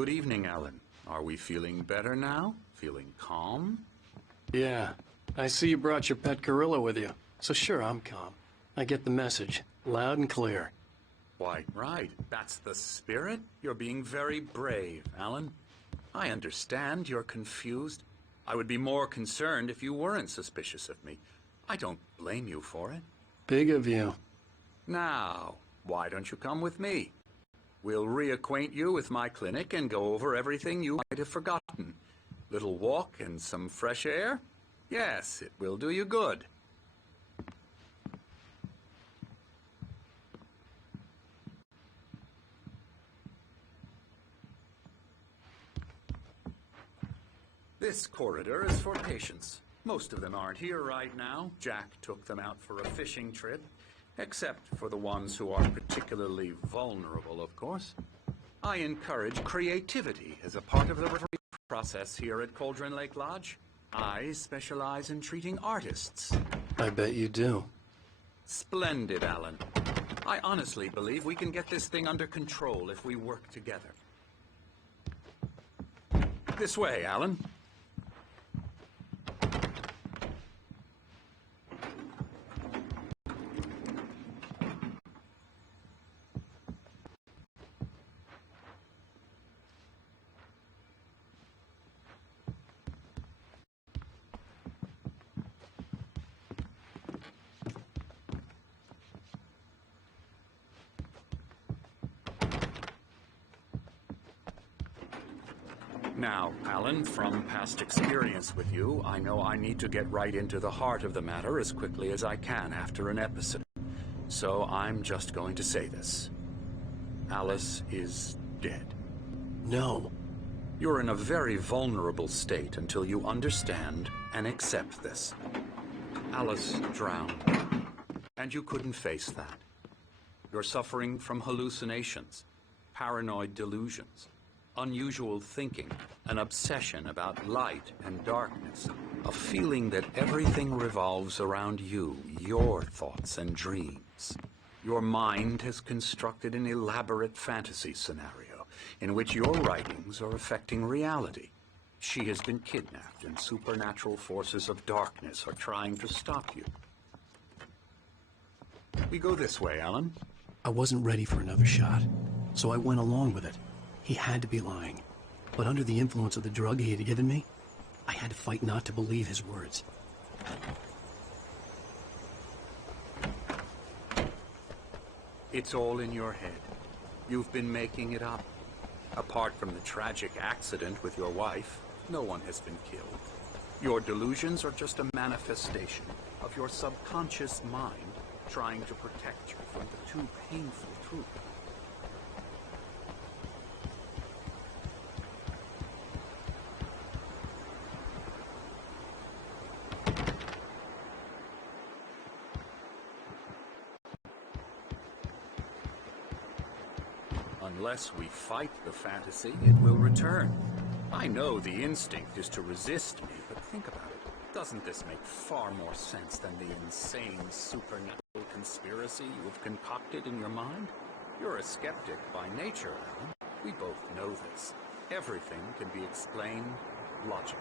Good evening, Alan. Are we feeling better now? Feeling calm? Yeah. I see you brought your pet gorilla with you. So sure, I'm calm. I get the message. Loud and clear. Why, right. That's the spirit. You're being very brave, Alan. I understand you're confused. I would be more concerned if you weren't suspicious of me. I don't blame you for it. Big of you. Now, why don't you come with me? We'll reacquaint you with my clinic and go over everything you might have forgotten. Little walk and some fresh air? Yes, it will do you good. This corridor is for patients. Most of them aren't here right now. Jack took them out for a fishing trip. Except for the ones who are particularly vulnerable, of course. I encourage creativity as a part of the recovery process here at Cauldron Lake Lodge. I specialize in treating artists. I bet you do. Splendid, Alan. I honestly believe we can get this thing under control if we work together. This way, Alan. Now, Alan, from past experience with you, I know I need to get right into the heart of the matter as quickly as I can after an episode. So I'm just going to say this. Alice is dead. No. You're in a very vulnerable state until you understand and accept this. Alice drowned, and you couldn't face that. You're suffering from hallucinations, paranoid delusions, unusual thinking, an obsession about light and darkness, a feeling that everything revolves around you, your thoughts and dreams. Your mind has constructed an elaborate fantasy scenario in which your writings are affecting reality. She has been kidnapped and supernatural forces of darkness are trying to stop you. We go this way, Alan. I wasn't ready for another shot, so I went along with it. He had to be lying. But under the influence of the drug he had given me, I had to fight not to believe his words. It's all in your head. You've been making it up. Apart from the tragic accident with your wife, no one has been killed. Your delusions are just a manifestation of your subconscious mind trying to protect you from the too painful truth. Unless we fight the fantasy, it will return. I know the instinct is to resist me, but think about it. Doesn't this make far more sense than the insane supernatural conspiracy you have concocted in your mind? You're a skeptic by nature, Alan. We both know this. Everything can be explained logically.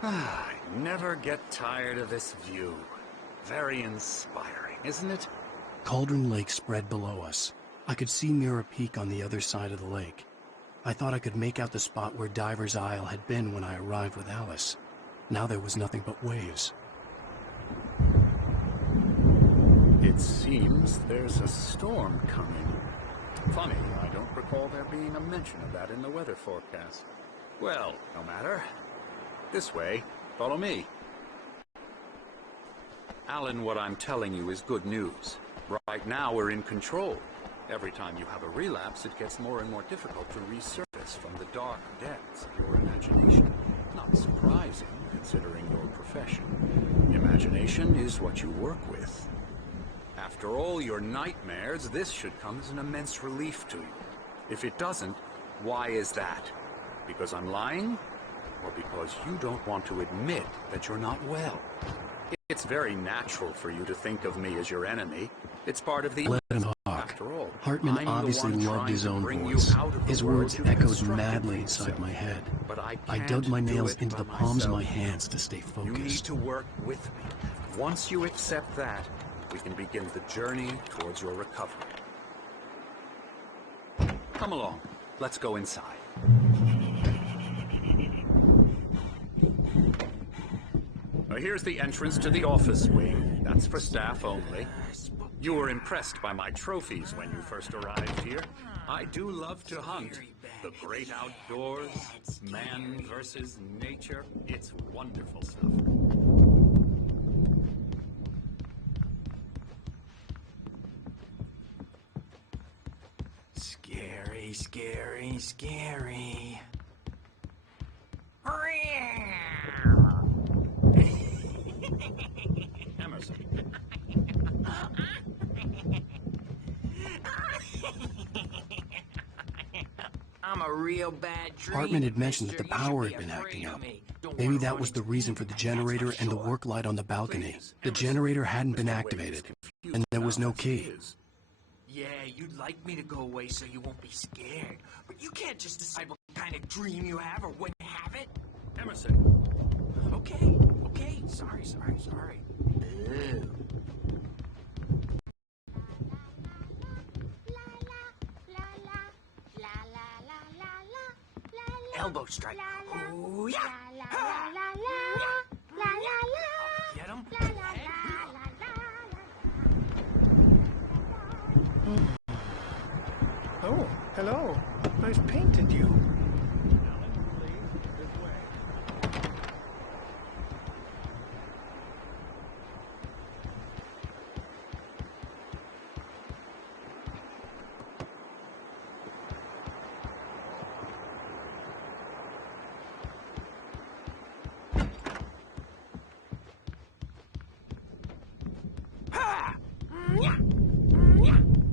I never get tired of this view. Very inspiring, isn't it? Cauldron Lake spread below us. I could see Mirror Peak on the other side of the lake. I thought I could make out the spot where Diver's Isle had been when I arrived with Alice. Now there was nothing but waves. It seems there's a storm coming. Funny, I don't recall there being a mention of that in the weather forecast. Well, no matter. This way. Follow me. Alan, what I'm telling you is good news. Right now, we're in control. Every time you have a relapse, it gets more and more difficult to resurface from the dark depths of your imagination. Not surprising, considering your profession. Imagination is what you work with. After all your nightmares, this should come as an immense relief to you. If it doesn't, why is that? Because I'm lying? Or because you don't want to admit that you're not well? It's very natural for you to think of me as your enemy. It's part of the... Let him talk. After all, Hartman I'm obviously the one loved his trying to own bring voice. you out of the His world words you've echoed constructed madly for inside yourself. my head. But I I can't dug my do nails it into by the palms of myself. my hands to stay You need focused. to work with me. Once you accept that, we can begin the journey towards your recovery. Come along. Let's go inside. Now, here's the entrance to the office wing. That's for staff only. You were impressed by my trophies when you first arrived here. I do love to hunt. The great outdoors, man versus nature. It's wonderful stuff. Scary, scary, scary. Emerson. I'm a real bad dream. Hartman had mentioned that the mister. You power should had be been afraid acting of up. me. Don't Maybe wanna that run was the into reason me, for the that's generator and the sure. work light on the balcony. Please, The Emerson. generator hadn't been Mr. Wade is activated, confused and there was now, no as he key. is. Yeah, you'd like me to go away so you won't be scared. But you can't just decide what kind of dream you have or when you have it. Emerson. Okay, okay. Sorry. Ew. Elbow strike. Ooh, yeah. Ha! Get him. Oh, hello. I've painted you.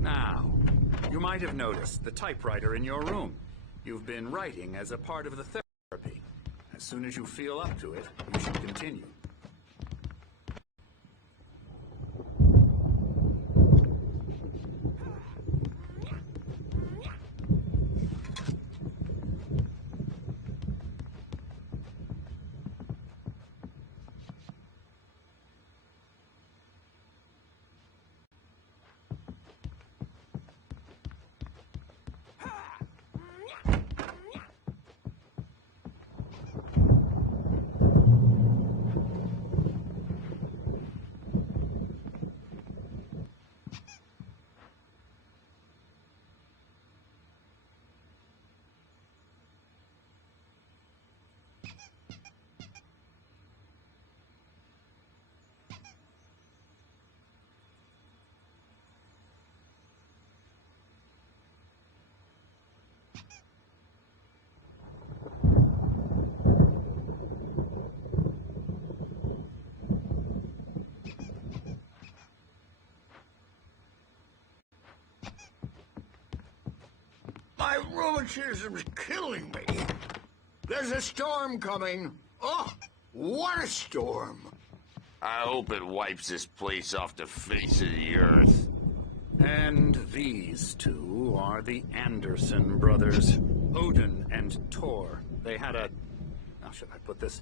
Now, you might have noticed the typewriter in your room. You've been writing as a part of the therapy. As soon as you feel up to it, you should continue. My rheumatism's killing me. There's a storm coming. Oh, what a storm. I hope it wipes this place off the face of the earth. And these two are the Anderson brothers, Odin and Thor. They had a, how should I put this,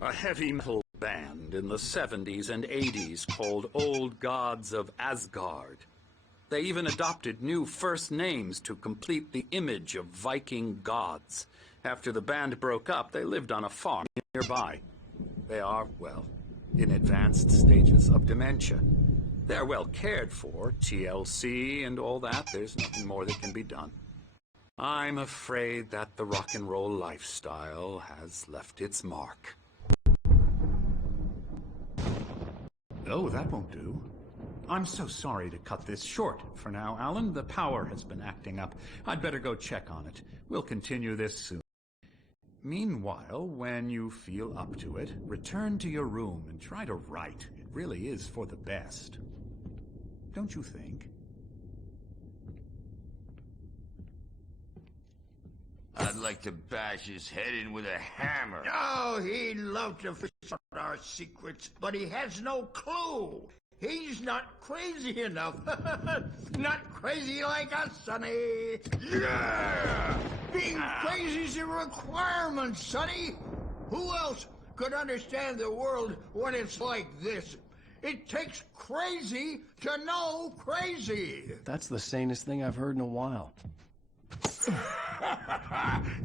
a heavy metal band in the 70s and 80s called Old Gods of Asgard. They even adopted new first names to complete the image of Viking gods. After the band broke up, they lived on a farm nearby. They are, well, in advanced stages of dementia. They're well cared for, TLC and all that. There's nothing more that can be done. I'm afraid that the rock and roll lifestyle has left its mark. Oh, that won't do. I'm so sorry to cut this short for now, Alan. The power has been acting up. I'd better go check on it. We'll continue this soon. Meanwhile, when you feel up to it, return to your room and try to write. It really is for the best. Don't you think? I'd like to bash his head in with a hammer. Oh, he'd love to fish out our secrets, but he has no clue. He's not crazy enough. Not crazy like us, Sonny. Yeah! Being crazy's a requirement, Sonny. Who else could understand the world when it's like this? It takes crazy to know crazy. That's the sanest thing I've heard in a while.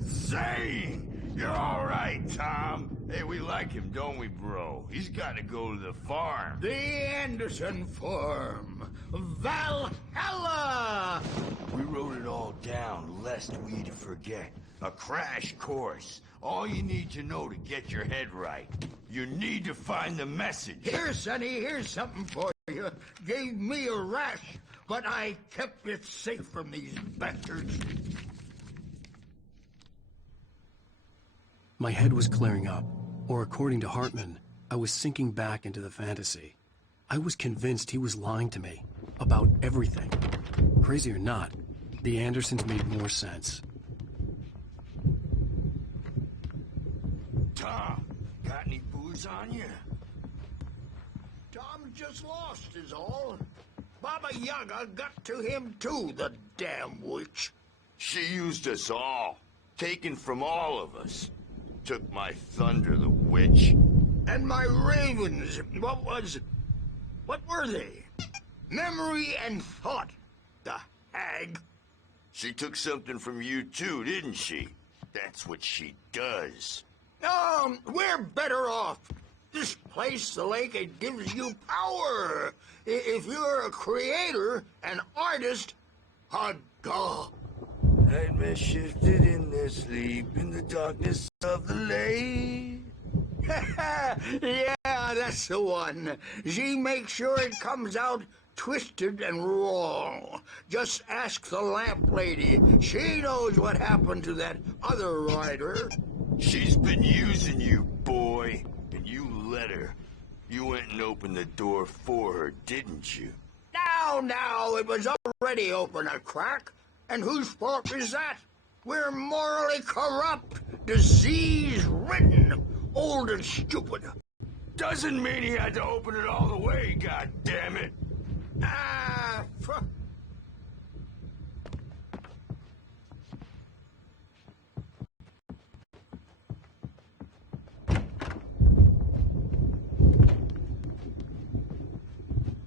Zane! You're all right, Tom. Hey, we like him, don't we, bro? He's got to go to the farm. The Anderson Farm. Valhalla! We wrote it all down, lest we'd forget. A crash course. All you need to know to get your head right. You need to find the message. Here, Sonny, here's something for you. Gave me a rash, but I kept it safe from these bastards. My head was clearing up, or according to Hartman, I was sinking back into the fantasy. I was convinced he was lying to me about everything. Crazy or not, the Andersons made more sense. Tom, got any booze on you? Tom just lost is all. Baba Yaga got to him too, the damn witch. She used us all. Taken from all of us. Took my thunder, the witch. And my ravens, what were they? Memory and thought, the hag. She took something from you too, didn't she? That's what she does. We're better off. This place, the lake, it gives you power. If you're a creator, an artist, a god. Nightmare shifted in their sleep in the darkness of the lake. Yeah, that's the one. She makes sure it comes out twisted and wrong. Just ask the lamp lady. She knows what happened to that other rider. She's been using you, boy. And you let her. You went and opened the door for her, didn't you? Now, it was already open a crack. And whose fault is that? We're morally corrupt, disease-ridden, old and stupid. Doesn't mean he had to open it all the way, goddammit.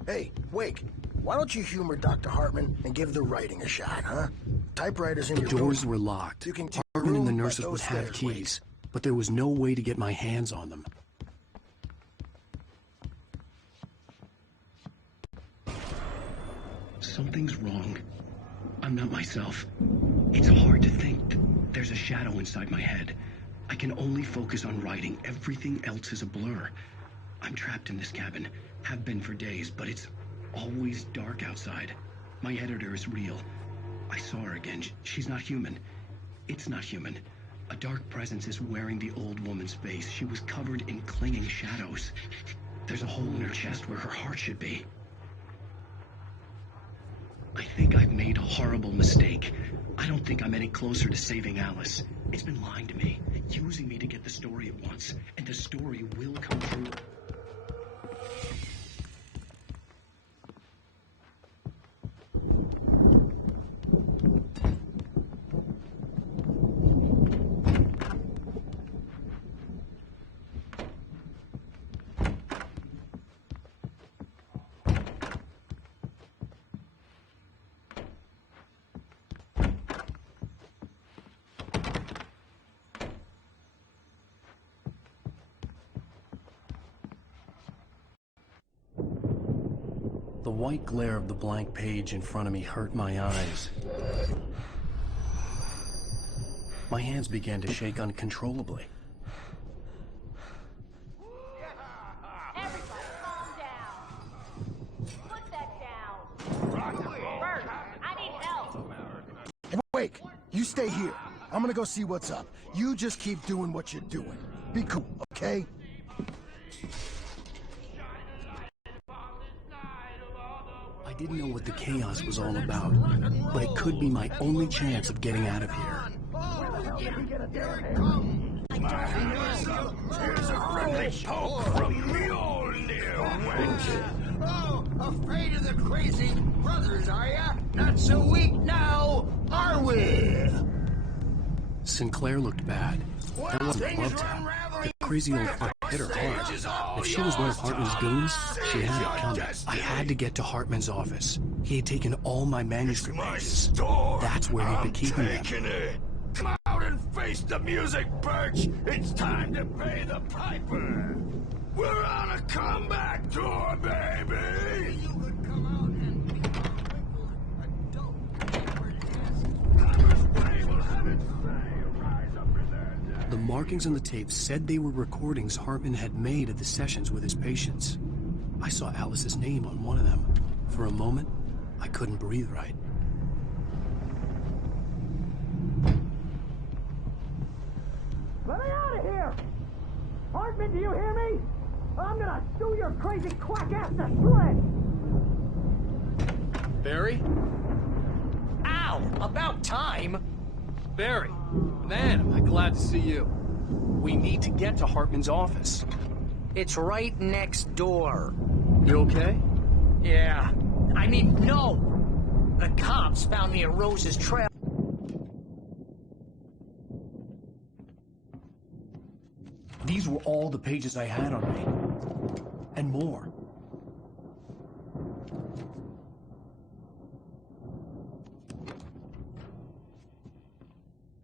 Hey, Wake, why don't you humor Dr. Hartman and give the writing a shot, huh? Typewriters in The your doors room. were locked. You can Hartman and the room, but nurses those would have stairs, Wake. keys, but there was no way to get my hands on them. Something's wrong. I'm not myself. It's hard to think. There's a shadow inside my head. I can only focus on writing. Everything else is a blur. I'm trapped in this cabin. Have been for days, but it's always dark outside. My editor is real. I saw her again. She's not human. It's not human. A dark presence is wearing the old woman's face. She was covered in clinging shadows. There's a hole in her chest where her heart should be. I think I've made a horrible mistake. I don't think I'm any closer to saving Alice. It's been lying to me, using me to get the story it wants, and the story will come true. The white glare of the blank page in front of me hurt my eyes. My hands began to shake uncontrollably. Everybody calm down. Put that down. Bert, I need help. Wake, you stay here. I'm gonna go see what's up. You just keep doing what you're doing. Be cool, okay? I didn't know what the chaos was all about, but it could be my only chance of getting out of here. Here's a friendly poke from Mjolnir, wench. Oh, afraid of the crazy brothers, are ya? Not so weak now, are we? Sinclair looked bad. That wasn't love tap. The crazy old fuck hit her hard. If she was one of Hartman's goons, she had it coming. I had to get to Hartman's office. He had taken all my manuscript pages. That's where he'd been keeping them. Come out and face the music, Birch! It's time to pay the piper! We're on a comeback tour, baby! You could come out and be adult. The markings on the tape said they were recordings Hartman had made at the sessions with his patients. I saw Alice's name on one of them. For a moment, I couldn't breathe right. Let me out of here! Hartman, do you hear me? I'm gonna sue your crazy quack ass to shreds! Barry? Ow! About time! Barry! Man, am I glad to see you. We need to get to Hartman's office. It's right next door. You okay? Yeah. I mean, no! The cops found me at Rose's trail. These were all the pages I had on me. And more.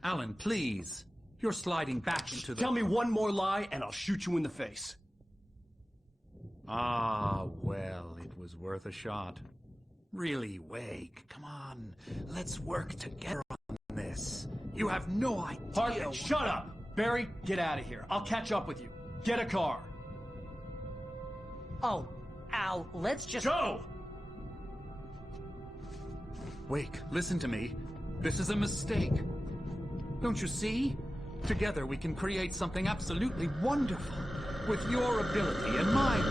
Alan, please. You're sliding back into the... Tell me one more lie and I'll shoot you in the face. Ah, well, it was worth a shot. Really, Wake, come on. Let's work together on this. You have no idea... Hartman, shut up! Barry, get out of here. I'll catch up with you. Get a car. Oh, Al, let's just... Go! Wake, listen to me. This is a mistake. Don't you see? Together we can create something absolutely wonderful. With your ability and mine.